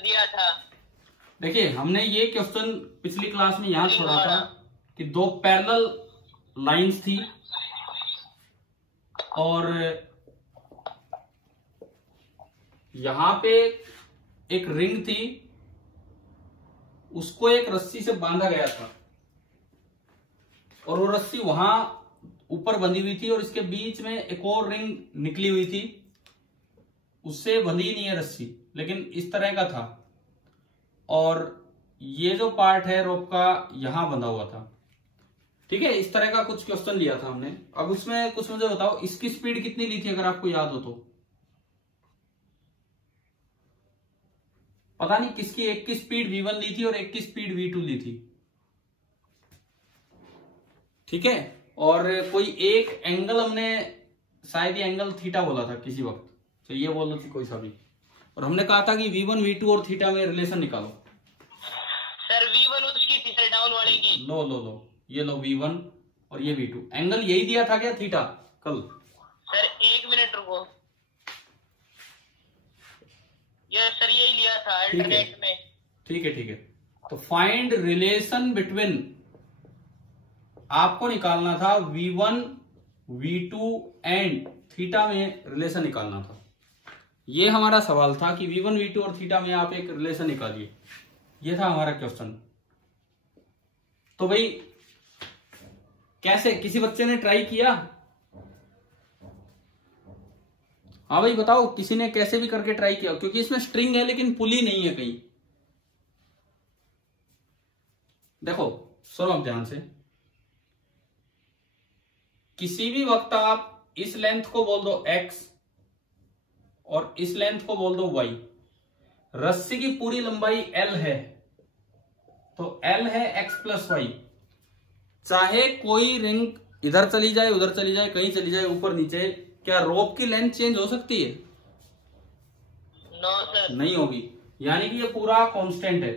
दिया था। देखिए हमने ये क्वेश्चन पिछली क्लास में यहां छोड़ा था कि दो पैरेलल लाइंस थी और यहां पे एक रिंग थी, उसको एक रस्सी से बांधा गया था और वो रस्सी वहां ऊपर बंधी हुई थी और इसके बीच में एक और रिंग निकली हुई थी, उससे बंधी नहीं है रस्सी लेकिन इस तरह का था और ये जो पार्ट है रोप का यहां बंधा हुआ था। ठीक है, इस तरह का कुछ क्वेश्चन लिया था हमने। अब उसमें कुछ मुझे बताओ, इसकी स्पीड कितनी ली थी अगर आपको याद हो तो? पता नहीं किसकी, एक की स्पीड v1 ली थी और एक की स्पीड v2 ली थी। ठीक है, और कोई एक एंगल हमने शायद ये एंगल थीटा बोला था किसी वक्त, तो ये बोल रही थी कोई सा भी, और हमने कहा था कि v1 v2 और थीटा में रिलेशन निकालो। सर v1 उसकी थी सर, डाउन वाले की। लो लो लो, ये लो v1 और ये v2, एंगल यही दिया था क्या थीटा कल? सर 1 मिनट रुको, यस सर यही लिया था अल्टरनेट में। ठीक है ठीक है, तो फाइंड रिलेशन बिटवीन, आपको निकालना था v1 v2 एंड थीटा में रिलेशन निकालना था। ये हमारा सवाल था कि v1 v2 और थीटा में आप एक रिलेशन निकालिए, ये था हमारा क्वेश्चन। तो भाई कैसे, किसी बच्चे ने ट्राई किया? हाँ भाई बताओ, किसी ने कैसे भी करके ट्राई किया? क्योंकि इसमें स्ट्रिंग है लेकिन पुली नहीं है कहीं। देखो सुनो अब ध्यान से, किसी भी वक्त आप इस लेंथ को बोल दो x और इस लेंथ को बोल दो y, रस्सी की पूरी लंबाई l है तो l है x प्लस वाई। चाहे कोई रिंग इधर चली जाए उधर चली जाए कहीं चली जाए ऊपर नीचे, क्या रोप की लेंथ चेंज हो सकती है? नो सर, नहीं होगी, यानी कि ये पूरा कांस्टेंट है।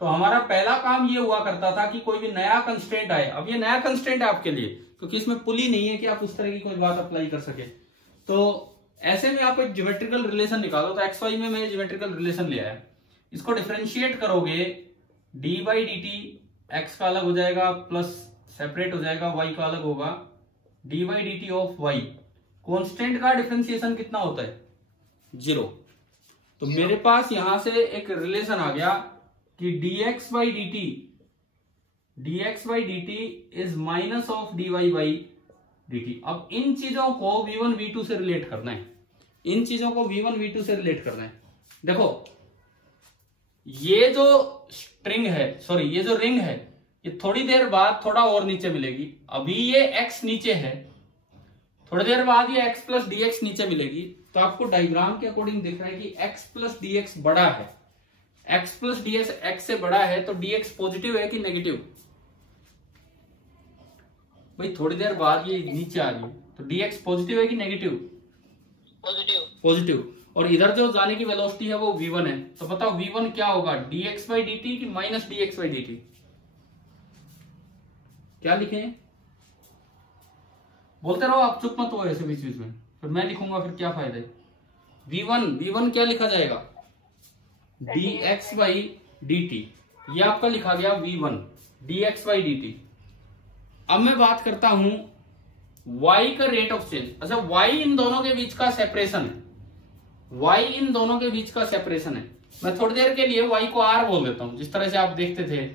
तो हमारा पहला काम ये हुआ करता था कि कोई भी नया कंस्ट्रेंट आए। अब ये नया कंस्ट्रेंट है आपके लिए क्योंकि इसमें पुली नहीं है कि आप उस तरह की कोई बात अप्लाई कर सके। तो ऐसे में आप एक ज्योमेट्रिकल रिलेशन निकालो। तो एक्स वाई में मैं ज्योमेट्रिकल रिलेशन ले आया, इसको डिफरेंशिएट करोगे D by D T, x का अलग हो जाएगा प्लस सेपरेट हो जाएगा, वाई का अलग होगा, D by D T of Y. Constant का डिफरेंशिएशन कितना होता है? 0। तो मेरे पास यहां से एक रिलेशन आ गया कि dx by D T is minus of dy by D T. अब इन चीजों को v1 v2 से रिलेट करना है, इन चीजों को v1 v2 से रिलेट करना है। देखो ये जो स्ट्रिंग है, सॉरी ये जो रिंग है, ये थोड़ी देर बाद थोड़ा और नीचे मिलेगी। अभी ये x नीचे है, थोड़ी देर बाद ये x प्लस डी एक्स नीचे मिलेगी। तो आपको डायग्राम के अकॉर्डिंग दिख रहा है कि x प्लस डी एक्स बड़ा है, x plus D x x से बड़ा है, तो dx पॉजिटिव है कि नेगेटिव? भाई थोड़ी देर बाद ये नीचे आ रही है तो dx पॉजिटिव है कि नेगेटिव? पॉजिटिव। पॉजिटिव। और इधर जो जाने की वेलोसिटी है वो v1 है, तो बताओ v1 क्या होगा, dx बाई डी टी कि minus dx by D T? क्या लिखें? बोलते रहो आप, चुप मत हो ऐसे बीच बीच में, फिर मैं लिखूंगा फिर क्या फायदा है। v1 क्या लिखा जाएगा? dx बाई डी टी, ये आपका लिखा गया v1 dx by D T. अब मैं बात करता हूं y का रेट ऑफ चेंज। अच्छा y इन दोनों के बीच का सेपरेशन है, y इन दोनों के बीच का सेपरेशन है। मैं थोड़ी देर के लिए y को r बोल देता हूं, जिस तरह से आप देखते थे।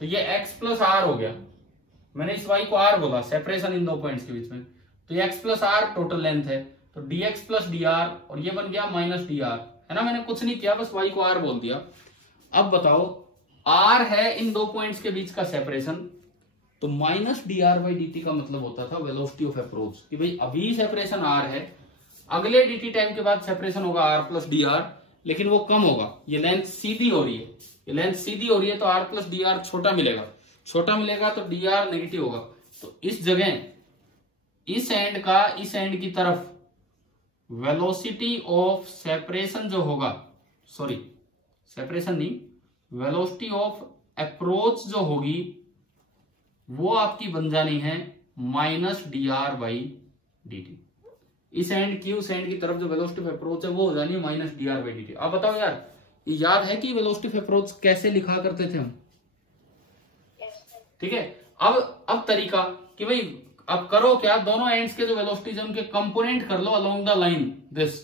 तो ये x प्लस r हो गया, मैंने इस y को r बोला, सेपरेशन इन दो पॉइंट्स के बीच में। तो ये x plus r total length है, तो dx प्लस डी आर, और ये बन गया माइनस डी आर, है ना। मैंने कुछ नहीं किया, बस y को r बोल दिया। अब बताओ r है इन दो पॉइंट्स के बीच का सेपरेशन, तो minus D R by D T का मतलब होता था वेलोसिटी ऑफ अप्रोच, कि भाई अभी सेपरेशन r है, अगले dt टाइम के बाद सेपरेशन होगा r प्लस डी आर, लेकिन वो कम होगा। ये लेंथ सीधी हो रही है, ये लेंथ सीधी हो रही है, तो r प्लस डी आर छोटा मिलेगा, छोटा मिलेगा तो डी आर नेगेटिव होगा। तो इस जगह इस एंड का इस एंड की तरफ वेलोसिटी ऑफ सेपरेशन जो होगा, सॉरी सेपरेशन नहीं, वेलोसिटी ऑफ अप्रोच जो होगी वो आपकी बन जानी है minus D R by D T. इस एंड की उस एंड की तरफ जो वेलोसिटी ऑफ अप्रोच है वो हो जानी है minus D R by D T. अब बताओ यार, याद है कि वेलोसिटी ऑफ अप्रोच कैसे लिखा करते थे हम? ठीक है। अब तरीका कि भाई अब करो क्या, दोनों एंड्स के जो वेलोसिटीज है उनके कंपोनेंट कर लो along the line, this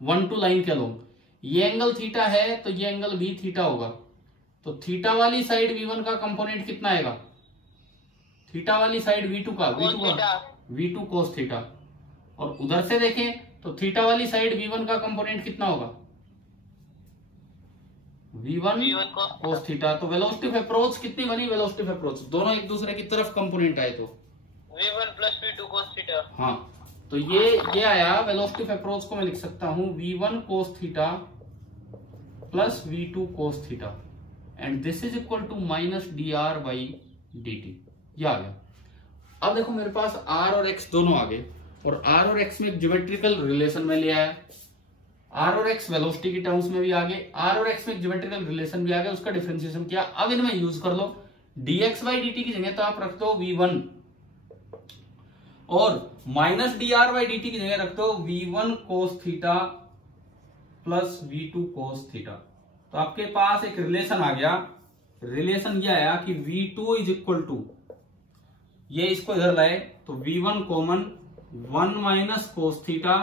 1 to line के अलोंग। ये एंगल थीटा है तो ये एंगल भी थीटा होगा, तो थीटा वाली साइड v1 का कंपोनेंट कितना आएगा? थीटा वाली साइड v2 का v2 cos थीटा। और उधर से देखें तो थीटा वाली साइड v1 का कंपोनेंट कितना होगा? v1 cos theta. तो वेलोसिटी ऑफ अप्रोच कितनी बनी? वेलोसिटी ऑफ अप्रोच दोनों एक दूसरे की तरफ कंपोनेंट आए तो v1 plus v2 cos theta. हाँ, तो ये आया वेलोसिटी ऑफ अप्रोच को मैं लिख सकता हूं v1 cos theta plus v2 cos theta and this is equal to minus dr by dt। ये आ गया। अब देखो मेरे पास r और x दोनों आ गए और r और x में एक ज्योमेट्रिकल रिलेशन में ले आया, r और x वेलोसिटी की टर्म्स में भी आ गए, r और x में एक ज्योमेट्रिकल रिलेशन भी आ गया, उसका डिफरेंशिएशन किया। अब इनमें यूज कर लो, dx बाई dt की जगह तो आप रख दो v1 और माइनस dr बाई dt की जगह रख दो v1 cos theta plus v2 cos theta. तो आपके पास एक रिलेशन आ गया, रिलेशन ये आया कि v2 इज इक्वल टू, ये इसको इधर लाए तो v1 common 1 minus cos theta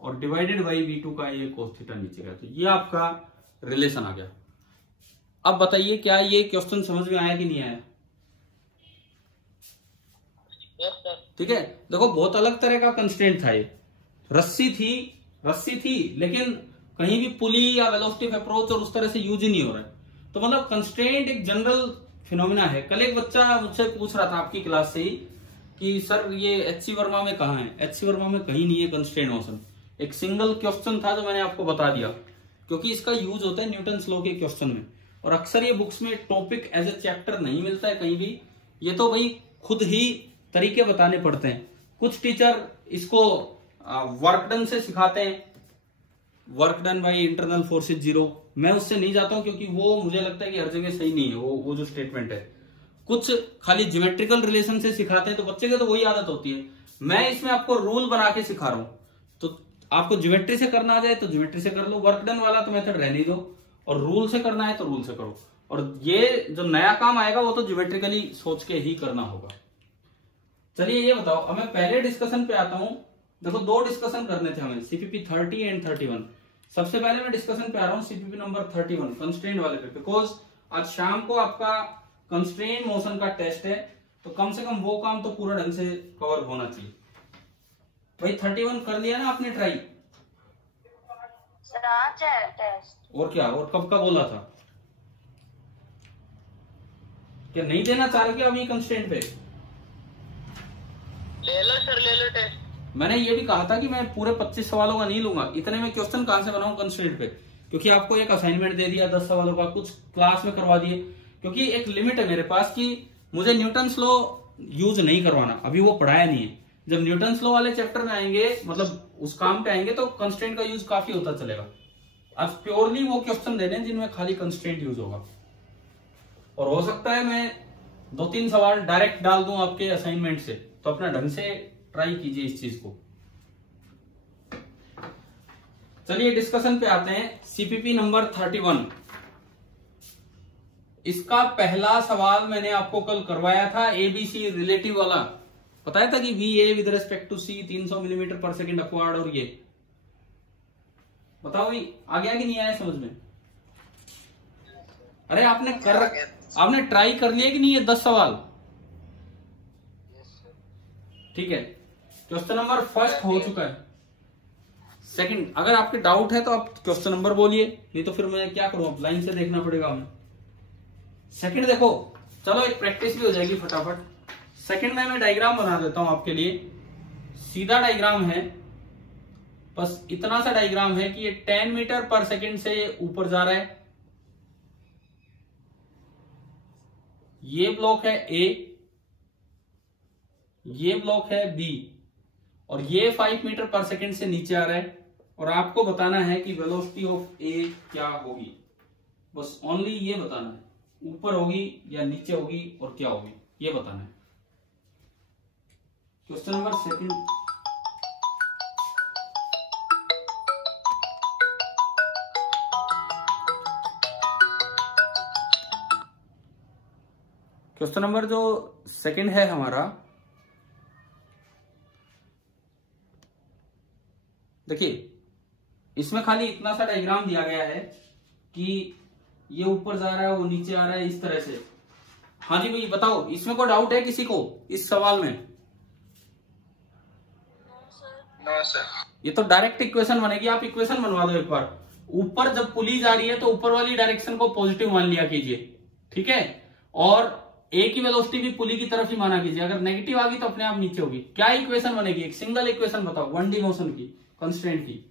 और डिवाइडेड बाई v2 का ये cos थीटा नीचे गया। तो ये आपका रिलेशन आ गया। अब बताइए क्या ये क्वेश्चन समझ में आया कि नहीं आया? ठीक है, देखो बहुत अलग तरह का कंस्ट्रेंट था ये। रस्सी थी लेकिन कहीं भी पुली या वेलोसिटी ऑफ अप्रोच और उस तरह से यूज ही नहीं हो रहा है। तो मतलब कंस्ट्रेंट एक जनरल फिनोमिना है। कल एक बच्चा मुझसे पूछ रहा था आपकी क्लास से ही कि सर ये एचसी वर्मा में कहाँ है? एचसी वर्मा में कहीं नहीं है कंस्ट्रेंट मोशन। एक सिंगल क्वेश्चन था जो मैंने आपको बता दिया, क्योंकि इसका यूज होता है न्यूटन लॉ के क्वेश्चन में और अक्सर ये बुक्स में टॉपिक एज ए चैप्टर नहीं मिलता है कहीं भी। ये तो भाई खुद ही तरीके बताने पड़ते हैं। कुछ टीचर इसको वर्क डन से सिखाते हैं, work done by internal forces 0। मैं उससे नहीं जाता हूं क्योंकि वो मुझे लगता है कि हर जगह सही नहीं है वो जो स्टेटमेंट है। कुछ खाली ज्योमेट्रिकल रिलेशन से सिखाते हैं तो बच्चे को तो वही आदत होती है। मैं इसमें आपको रूल बना के सिखा रहा हूं, तो आपको ज्योमेट्री से करना आ जाए तो ज्योमेट्री से कर लो, वर्क डन वाला तो मेथड रहने दो, और रूल से करना है तो रूल से करो। और ये जो नया काम आएगा वो तो ज्योमेट्रिकली सोच के ही करना होगा। चलिए ये बताओ, अब मैं पहले डिस्कशन पे आता हूं। देखो दो डिस्कशन करने थे हमें, सीपीपी 30 एंड 31। सबसे पहले मैं डिस्कशन पे आ रहा हूं सीपीपी नंबर 31 कंस्ट्रेंट वाले पे, बिकॉज आज शाम को आपका कंस्ट्रेंट मोशन का टेस्ट है, तो कम से कम वो काम तो पूरा ढंग से कवर होना चाहिए। भाई 31 कर लिया ना आपने ट्राई? सर आज है टेस्ट। और क्या, और कब का बोला था? क्या नहीं देना चाह रहे क्या अभी कंस्ट्रेंट पे? ले लो सर, ले लो टेस्ट। मैंने ये भी कहा था कि मैं पूरे 25 सवालों का नहीं लूंगा। इतने में क्वेश्चन कहां से बनाऊं कंस्ट्रेंट पे? क्योंकि आपको एक असाइनमेंट दे दिया 10 सवालों का, कुछ क्लास में करवा दिए। क्योंकि एक लिमिट है मेरे पास कि मुझे न्यूटन्स लॉ यूज नहीं करवाना, अभी वो पढ़ाया नहीं है। जब न्यूटन्स लॉ वाले चैप्टर में आएंगे, मतलब उस काम पे आएंगे, तो कंस्ट्रेंट का यूज काफी होता चलेगा। आज प्योरली वो क्वेश्चन देने जिनमें खाली कंस्ट्रेंट यूज होगा। और हो सकता है मैं 2-3 सवाल डायरेक्ट डाल दूं आपके असाइनमेंट से, तो अपना ढंग से ट्राई कीजिए इस चीज को। चलिए डिस्कशन पे आते हैं। सीपीपी नंबर 31, इसका पहला सवाल मैंने आपको कल करवाया था, एबीसी रिलेटिव वाला। बताया था कि V A with respect to C 300 millimetre पर सेकेंड अपवर्ड, और ये बताओ भाई आ गया कि नहीं आया समझ में? अरे आपने ट्राई कर लिया कि नहीं ये 10 सवाल? ठीक है, क्वेश्चन नंबर फर्स्ट हो चुका है। सेकंड, अगर आपके डाउट है तो आप क्वेश्चन नंबर बोलिए, नहीं तो फिर मैं क्या करूं, अब लाइन से देखना पड़ेगा हमें। सेकंड देखो, चलो एक प्रैक्टिस भी हो जाएगी फटाफट। सेकंड में मैं डायग्राम बना देता हूं आपके लिए। सीधा डायग्राम है, बस इतना सा डायग्राम है कि ये 10 मीटर पर सेकेंड से ऊपर जा रहा है। ये ब्लॉक है ए, ये ब्लॉक है बी, और ये 5 मीटर पर सेकेंड से नीचे आ रहा है। और आपको बताना है कि वेलोसिटी ऑफ ए क्या होगी, बस ओनली ये बताना है, ऊपर होगी या नीचे होगी और क्या होगी ये बताना है। Question number second, question number जो सेकंड है हमारा, देखिए इसमें खाली इतना सा डायग्राम दिया गया है कि ये ऊपर जा रहा है, वो नीचे आ रहा है, इस तरह से। हाँ जी भाई बताओ, इसमें कोई डाउट है किसी को इस सवाल में? No sir. ये तो डायरेक्ट इक्वेशन बनेगी, आप इक्वेशन बनवा दो एक बार। ऊपर जब पुली जा रही है तो ऊपर वाली डायरेक्शन को पॉजिटिव मान लिया कीजिए, ठीक है, और ए की वेलोसिटी भी पुली की तरफ ही माना कीजिए। अगर नेगेटिव आ गई तो अपने आप नीचे होगी। क्या इक्वेशन बनेगी? एक सिंगल इक्वेशन बताओ 1D मोशन की, कंस्ट्रेंट की।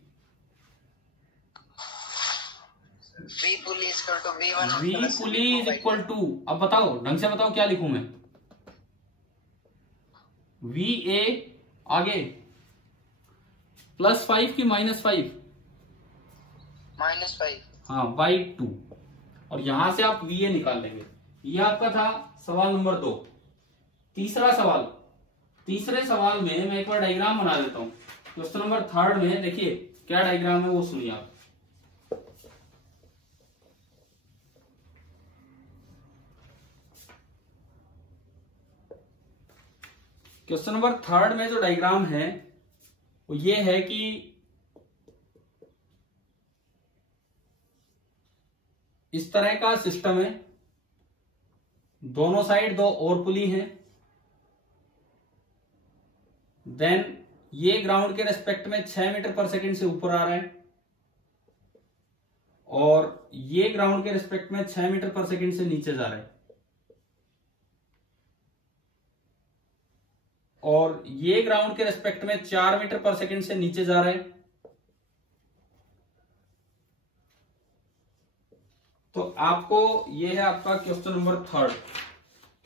V pulley equal to V1 V pulley is equal to, अब बताओ ढंग से बताओ क्या लिखूं मैं? VA आगे +5 की -5? -5। हाँ बाई 2, और यहां से आप VA निकाल लेंगे। ये आपका था सवाल नंबर 2। तीसरा सवाल, तीसरे सवाल में मैं एक बार डायग्राम बना देता हूं। क्वेश्चन नंबर 3 में देखिए क्या डायग्राम है वो सुनिए आप। क्वेश्चन नंबर 3 में जो डायग्राम है वो ये है कि इस तरह का सिस्टम है, दोनों साइड 2 और पुली हैं, देन ये ग्राउंड के रेस्पेक्ट में 6 मीटर पर सेकंड से ऊपर आ रहा है, और ये ग्राउंड के रेस्पेक्ट में 6 मीटर पर सेकंड से नीचे जा रहा है, और ये ग्राउंड के रेस्पेक्ट में 4 मीटर पर सेकंड से नीचे जा रहा है। तो आपको ये है आपका क्वेश्चन नंबर 3।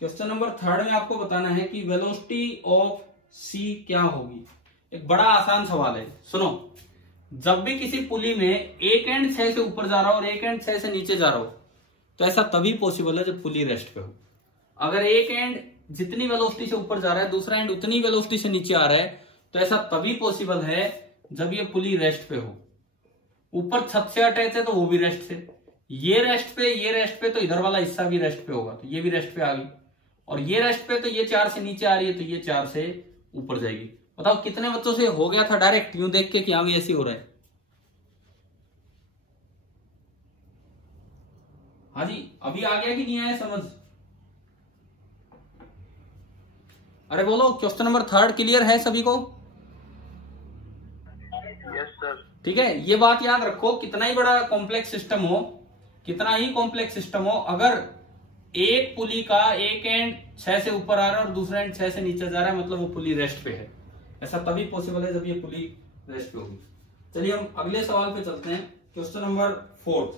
क्वेश्चन नंबर 3 में आपको बताना है कि वेलोसिटी ऑफ सी क्या होगी। एक बड़ा आसान सवाल है, सुनो। जब भी किसी पुली में एक एंड 6 से ऊपर जा रहा हो और एक एंड 6 से नीचे जा रहा हो, तो ऐसा तभी पॉसिबल है जब पुली रेस्ट पे हो। अगर एक एंड जितनी वेलोसिटी से ऊपर जा रहा है, दूसरा एंड उतनी वेलोसिटी से नीचे आ रहा है, तो ऐसा तभी पॉसिबल है जब ये पुली रेस्ट पे हो। ऊपर छत से अटैच है तो वो भी रेस्ट से, ये रेस्ट पे, ये रेस्ट पे, तो इधर वाला हिस्सा भी रेस्ट पे होगा, तो ये भी रेस्ट पे आ गई, और ये रेस्ट पे तो ये 4 से नीचे आ रही है तो ये 4 से ऊपर जाएगी। बताओ कितने बच्चों से हो गया था डायरेक्ट यूं देख के कि हाँ भी ऐसे हो रहा है? हाँ जी, अभी आ गया कि नहीं आया समझ? अरे बोलो, क्वेश्चन नंबर 3 क्लियर है सभी को? Yes sir. ठीक है, ये बात याद रखो, कितना ही बड़ा कॉम्प्लेक्स सिस्टम हो, कितना ही कॉम्प्लेक्स सिस्टम हो, अगर एक पुली का एक एंड 6 से ऊपर आ रहा है और दूसरा एंड 6 से नीचे जा रहा है, मतलब वो पुली रेस्ट पे है। ऐसा तभी पॉसिबल है जब ये पुली रेस्ट पे होगी। चलिए हम अगले सवाल पे चलते हैं। क्वेश्चन नंबर 4,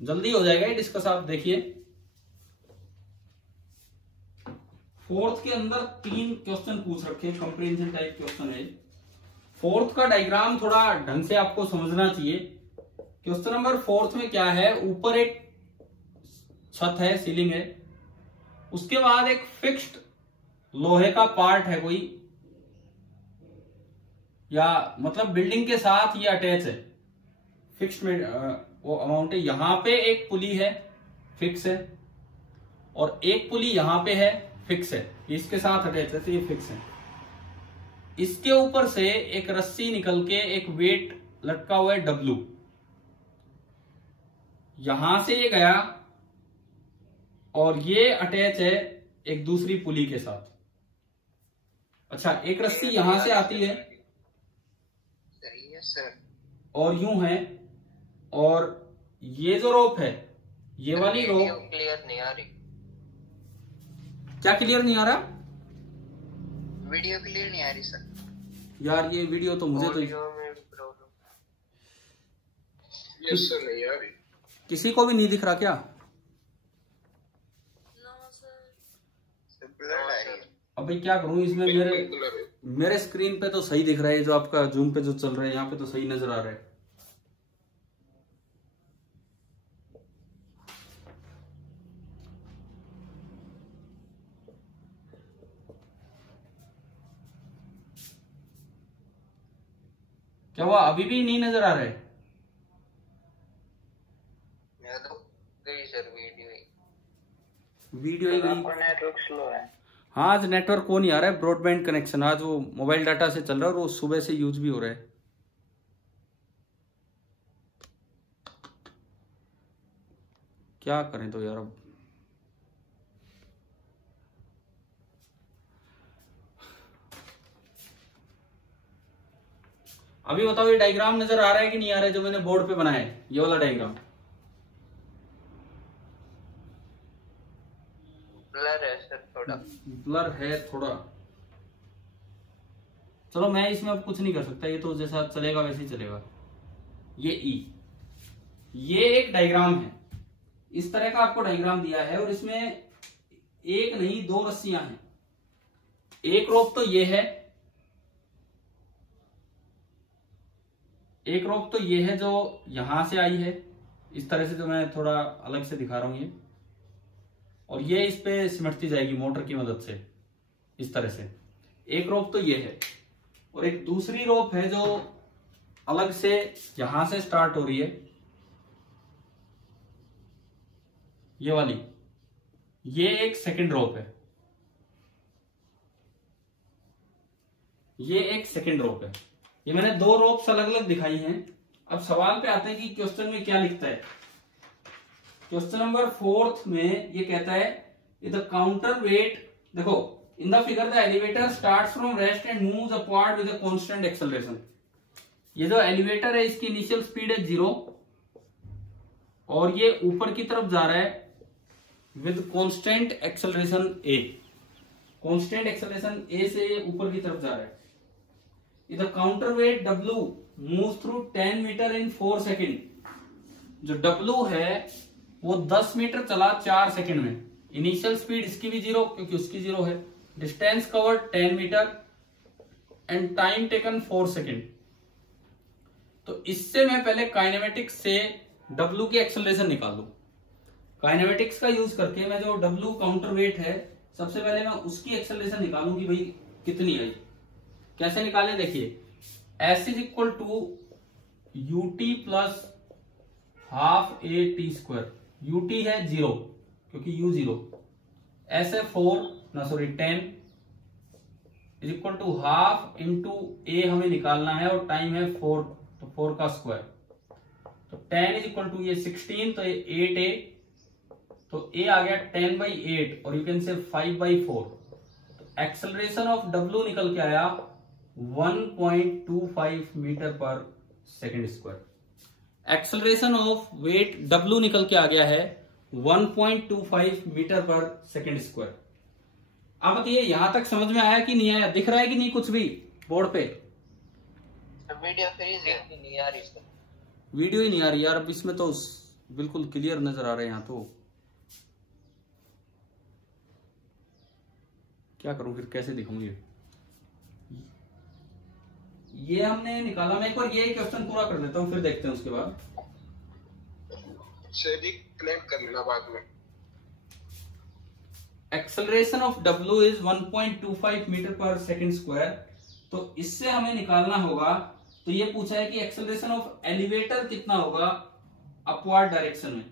जल्दी हो जाएगा ये डिस्कस, आप देखिए। 4th के अंदर 3 क्वेश्चन पूछ रखे हैं, कंप्रीहेंशन टाइप क्वेश्चन है। 4th का डायग्राम थोड़ा ढंग से आपको समझना चाहिए। क्वेश्चन नंबर 4th में क्या है, ऊपर एक छत है, सीलिंग है, उसके बाद एक फिक्स्ड लोहे का पार्ट है कोई, या मतलब बिल्डिंग के साथ ये अटैच है, फिक्स्ड में वो अमाउंट है। यहां पे एक पुली है, फिक्स है, और एक पुली यहां पे है, फिक्स है, इसके साथ अटैच है तो ये फिक्स है। इसके ऊपर से एक रस्सी निकल के एक वेट लटका हुआ है W, यहां से ये गया और ये अटैच है एक दूसरी पुली के साथ। अच्छा, एक रस्सी यहां से आती है, सही है सर, और यूं है, और ये जो रोप है, ये वाली रोप क्लियर नहीं आ रही। क्या क्लियर नहीं आ रहा? वीडियो क्लियर नहीं आ रही सर। यार ये वीडियो तो मुझे तो में प्रॉब्लम। यस सर, नहीं आ रही। किसी को भी नहीं दिख रहा क्या? अब भाई क्या करूं इसमें, मेरे स्क्रीन पे तो सही दिख रहा है, जो आपका जूम पे जो चल रहा है यहाँ पे तो सही नजर आ रहा है। क्या हुआ, अभी भी नहीं नजर आ रहा है? मैं तो गई सर वीडियो ही। वीडियो ही गई। नेटवर्क स्लो है। हाँ आज नेटवर्क को नहीं आ रहा है, ब्रॉडबैंड कनेक्शन आज वो मोबाइल डाटा से चल रहा है और वो सुबह से यूज भी हो रहा है। क्या करें तो यार अब अभी बताओ ये डायग्राम नजर आ रहा है कि नहीं आ रहा है जो मैंने बोर्ड पे बनाया है, ये वाला डायग्राम? ब्लर है सर, थोड़ा ब्लर है थोड़ा। चलो मैं इसमें अब कुछ नहीं कर सकता, ये तो जैसा चलेगा वैसे ही चलेगा। ये ये एक डायग्राम है, इस तरह का आपको डायग्राम दिया है और इसमें एक नहीं दो रस्सियां हैं। एक रोप तो ये है, एक रोप तो ये है जो यहां से आई है इस तरह से, जो मैं थोड़ा अलग से दिखा रहा हूं ये, और ये इस पे सिमटती जाएगी मोटर की मदद से इस तरह से। एक रोप तो ये है और एक दूसरी रोप है जो अलग से यहां से स्टार्ट हो रही है, ये वाली। ये एक सेकंड रोप है, ये एक सेकंड रोप है। ये मैंने दो रोप्स अलग अलग दिखाई हैं। अब सवाल पे आते हैं कि क्वेश्चन में क्या लिखता है। क्वेश्चन नंबर 4 में ये कहता है द काउंटर वेट, देखो in the figure the elevator starts from rest and moves upward with a constant acceleration. ये जो एलिवेटर है इसकी इनिशियल स्पीड है 0 और ये ऊपर की तरफ जा रहा है with constant acceleration a। Constant acceleration a से ऊपर की तरफ जा रहा है। The counter weight W moves through 10 metre in 4 second. जो W है वो 10 मीटर चला 4 सेकेंड में। इनिशियल स्पीड इसकी भी 0 क्योंकि उसकी 0 है। Distance covered 10 metre and time taken 4 second. तो इससे मैं पहले काइनेमेटिक्स से W की एक्सेलरेशन निकाल लूं। काइनेमेटिक्स का यूज करके मैं जो W काउंटर वेट है सबसे पहले मैं उसकी एक्सेलरेशन निकालूं कि भाई कितनी आई। कैसे निकाले देखिए, S is equal to UT plus half AT square. UT है 0 क्योंकि U 0, S है 10 is equal to half into A हमें निकालना है और टाइम है 4, तो 4 का स्क्वायर। तो 10 इज इक्वल टू ये 16, तो ये 8A, तो A आ गया 10/8 और यू कैन से 5/4। तो एक्सेलरेशन ऑफ W निकल के आया 1.25 मीटर पर second square. Acceleration of weight W निकल के आ गया है 1.25 मीटर पर सेकेंड स्क्वायर। अब बताइए यहां तक समझ में आया कि नहीं आया? दिख रहा है कि नहीं कुछ भी बोर्ड पे? वीडियो फ्रीज है, नहीं आ रही सर। वीडियो ही नहीं आ रही यार। अब इसमें तो बिल्कुल क्लियर नजर आ रहे हैं। यहाँ तो क्या करूं फिर, कैसे दिखाऊंगी? ये हमने निकाला। मैं एक बार ये क्वेश्चन पूरा कर देता हूं फिर देखते हैं उसके बाद। कनेक्ट कर लेना बाद में। Acceleration of W is 1.25 metre पर सेकेंड स्क्वायर। तो इससे हमें निकालना होगा, तो ये पूछा है कि एक्सेलरेशन ऑफ एलिवेटर कितना होगा अपवर्ड डायरेक्शन में।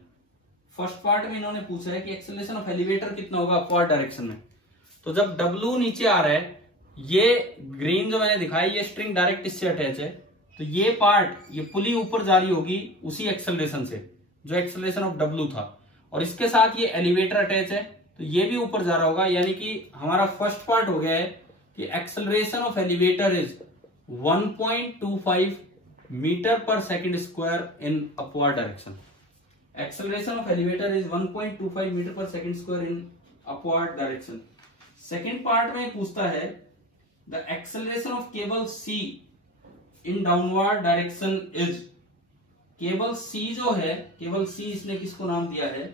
फर्स्ट पार्ट में इन्होंने पूछा है कि एक्सेलरेशन ऑफ एलिवेटर कितना होगा अपवर्ड डायरेक्शन में। तो जब W नीचे आ रहा है, ये ग्रीन जो मैंने दिखाई ये स्ट्रिंग डायरेक्ट इससे अटैच है, तो ये पार्ट, ये पुली ऊपर जा रही होगी उसी एक्सेलरेशन से जो एक्सेलरेशन ऑफ W था, और इसके साथ ये एलिवेटर अटैच है तो ये भी ऊपर जा रहा होगा। यानी कि हमारा फर्स्ट पार्ट हो गया है कि acceleration of elevator is 1.25 metre पर second square in upward direction. Acceleration of elevator is 1.25 metre पर second square in upward direction. Second part में पूछता है the acceleration of cable C in downward direction is. Cable C जो है, cable C इसने किसको नाम दिया है?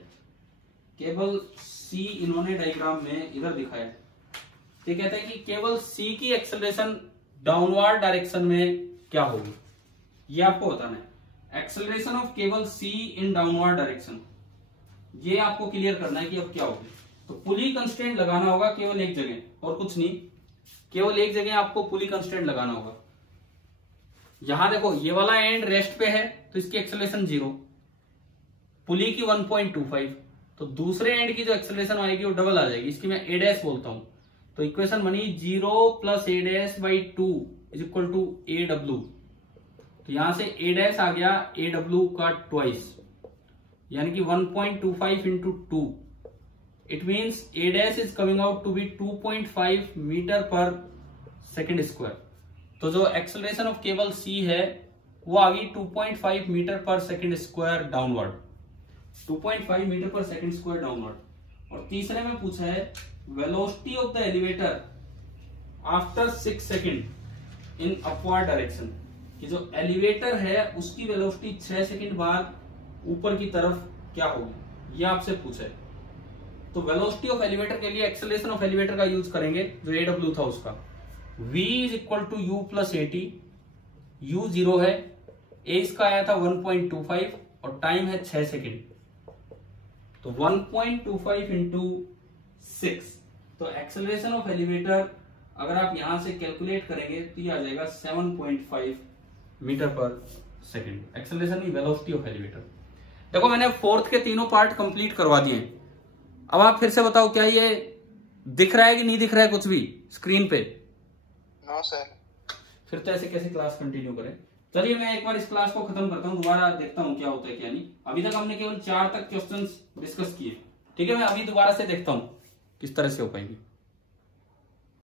केबल C इन्होंने डायग्राम में इधर दिखाया है। तो कहता है कि केबल C की एक्सेलरेशन डाउनवर्ड डायरेक्शन में क्या होगी, ये आपको बताना है। Acceleration of cable C in downward direction, ये आपको क्लियर करना है कि अब क्या होगी। तो पुली कंस्ट्रेंट लगाना होगा केवल एक जगह और कुछ नहीं, केवल एक जगह आपको पुली कंस्ट्रेंट लगाना होगा। यहां देखो ये वाला एंड रेस्ट पे है तो इसकी एक्सेलरेशन 0, पुली की 1.25, तो दूसरे एंड की जो एक्सेलरेशन आएगी वो डबल आ जाएगी, इसकी मैं ए डैश बोलता हूं। तो इक्वेशन बनी 0 plus A dash by 2 is equal to A W. तो यहां से ए डैश आ गया ए डब्ल्यू का ट्वाइस, यानी कि 1.25 into 2। It means A dash is coming out to be 2.5 metre पर सेकेंड स्क्वायर। तो जो एक्सेलरेशन ऑफ केबल सी है वो आ गई 2.5 मीटर पर सेकेंड स्क्वायर डाउनवर्ड, 2.5 मीटर पर सेकेंड स्क्वायर डाउनवर्ड। और तीसरे में पूछा है velocity of the elevator after 6 second in upward direction, कि जो एलिवेटर है उसकी वेलोसिटी 6 सेकेंड बाद ऊपर की तरफ क्या होगी, ये आपसे पूछा है। तो वेलोसिटी ऑफ एलिवेटर के लिए एक्सेलरेशन ऑफ एलिवेटर का यूज करेंगे, जो ए डब्ल्यू था उसका। v is equal to U plus A T, u 0 है, a इसका आया था 1.25 और टाइम है 6 सेकेंड। तो 1.25 इंटू 6, तो एक्सेलरेशन ऑफ एलिवेटर अगर आप यहां से कैलकुलेट करेंगे तो ये आ जाएगा 7.5 मीटर पर सेकेंड। एक्सेलरेशन नहीं, वेलोसिटी ऑफ एलिवेटर। देखो मैंने फोर्थ के तीनों पार्ट कंप्लीट करवा दिए। अब आप फिर से बताओ, क्या ये दिख रहा है कि नहीं दिख रहा है कुछ भी स्क्रीन पे? No sir. फिर तो ऐसे कैसे क्लास कंटिन्यू करें। चलिए मैं एक बार इस क्लास को खत्म करता हूँ, दोबारा देखता हूँ क्या होता है क्या नहीं। अभी तक हमने केवल 4 तक क्वेश्चंस डिस्कस किए, ठीक है। मैं अभी दोबारा से देखता हूँ किस तरह से हो पाएंगे।